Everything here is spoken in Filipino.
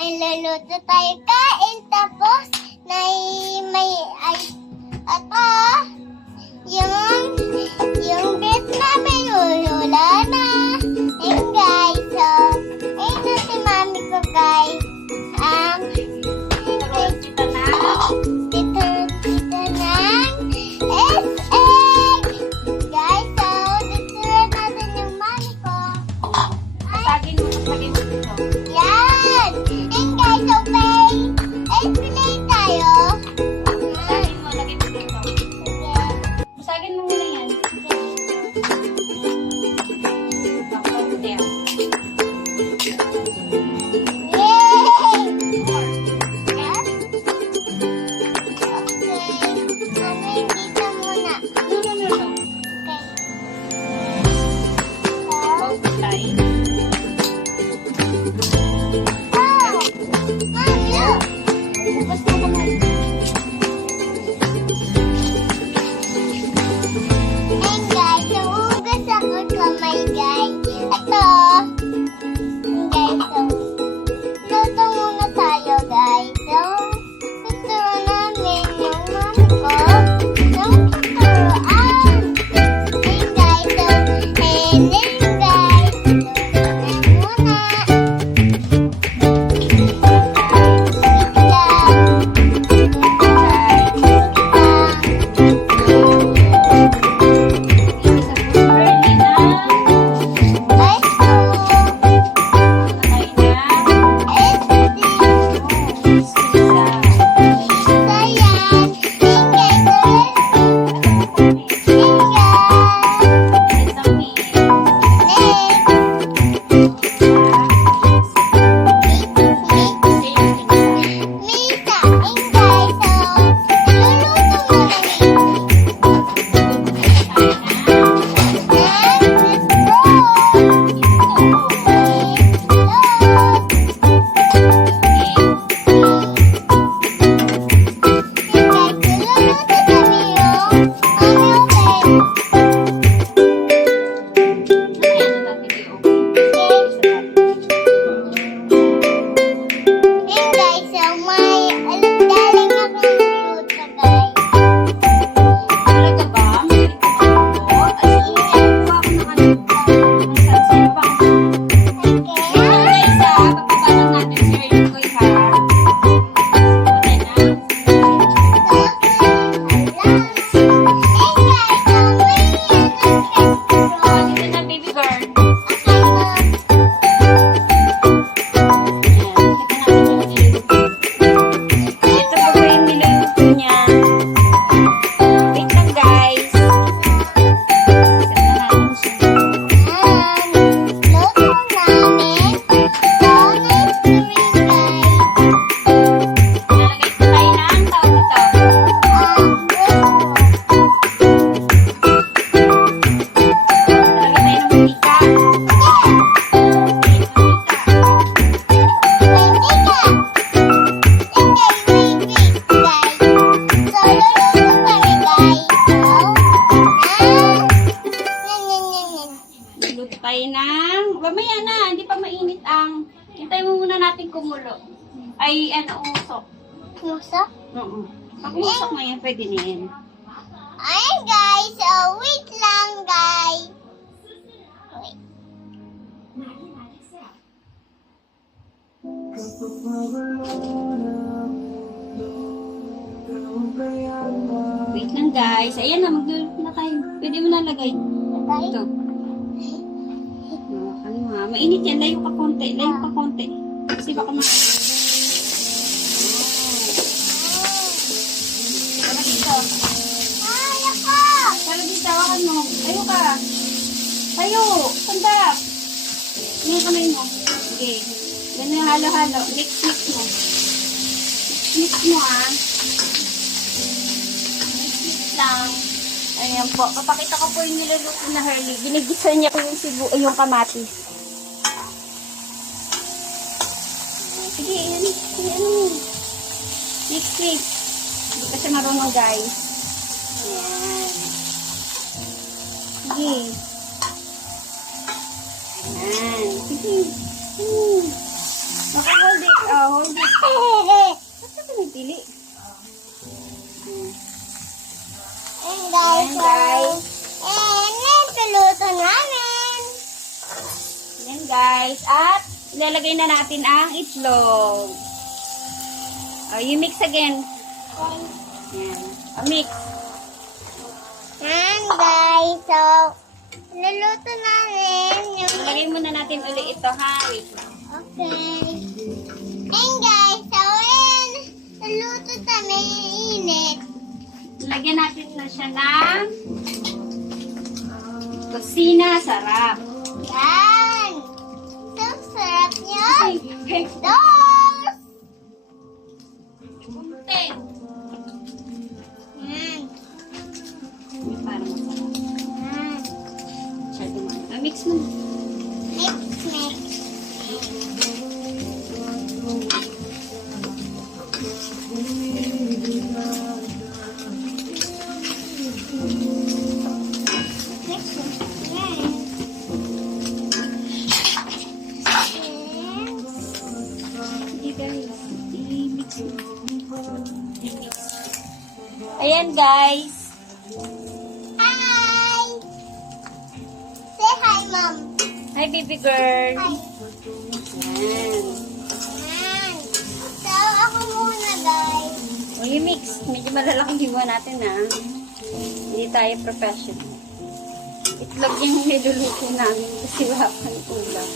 iluluto tayo kain. Tapos, may ice. At yung beef namin wala na. Ayun guys, so, ayun na si mami ko guys. Kita na. Dito ng egg. Guys, so, dito natin yung mami ko. Pasagin mo dito. Yan! And guys, okay. Let's play tayo. Pasagin mo, lagay mo dito. Pasagin mo muna yan. Tapos, there. Yay! More. Yes? Okay. Mami, dito muna. No. Okay. So, Close the tie. oh! Mami, look! Bukas mo kamay. And guys, nahugas ako kamay guys. Ito. And guys, so, luto muna tayo guys. So, tuturo namin yung mami ko. Yung tuturuan. And guys, so, and then guys, luto na muna. Burn na. Ay, so, Patay na. Mamaya na, hindi pa mainit ang... Hintay mo muna natin kumulo. Ay, umusok. Musa? Oo. Pag umusok na yan, pwede na yan. Ayan guys, wait lang guys. Wait. Wait lang guys. Ayan na, magluluto na tayo. Pwede mo na lagay. Lagay? Ito. Ano nga, mainit yan. Layo ka konti. Layo ka konti. Kasi baka ma... Para dito. Ay, ako! Para dito, hawakan mo. Tayo ka. Tayo. Sandap. Ngayon kamay mo. Okay. Ganun, halo-halo. Mix mo. Mix mo mix lang. Ayan po. Papakita ko po yung niluluto na Hurley. Ginigisa niya ko yung kamatis. Sige, yan. Sige, mix. Hindi kasi marunong guys. Ayan. Sige. Ayan. Sige. Naka-hold it. Oh, Pili. And guys, Ayan, guys. and ito luto namin. Yan guys. At ilalagay na natin ang itlog. Oh, you mix again. Yan. Oh, mix. And guys, so, niluto namin yung... Ilagay muna natin uli ito, ha? Wait lang. Okay. And guys, so, and niluto namin init. Lagyan natin na siya ng kusina sarap. Yan. So, sarap niya. Okay. Dos. Kunti. Yan. Para masarap. Yan. Siya dumaan. Ah, mix mo. Mix, mix. Mix, yan. Hindi guys. I-mix mo. I-mix. Ayan guys. Hi! Say hi, Mom. Hi baby girl. Hi. Ayan. Yan. So, ako muna, guys. O yung mix. Medyo malalaking hiwa natin ha. Hindi tayo professional. Itlog yung niluluto namin kasi wala pang ulam.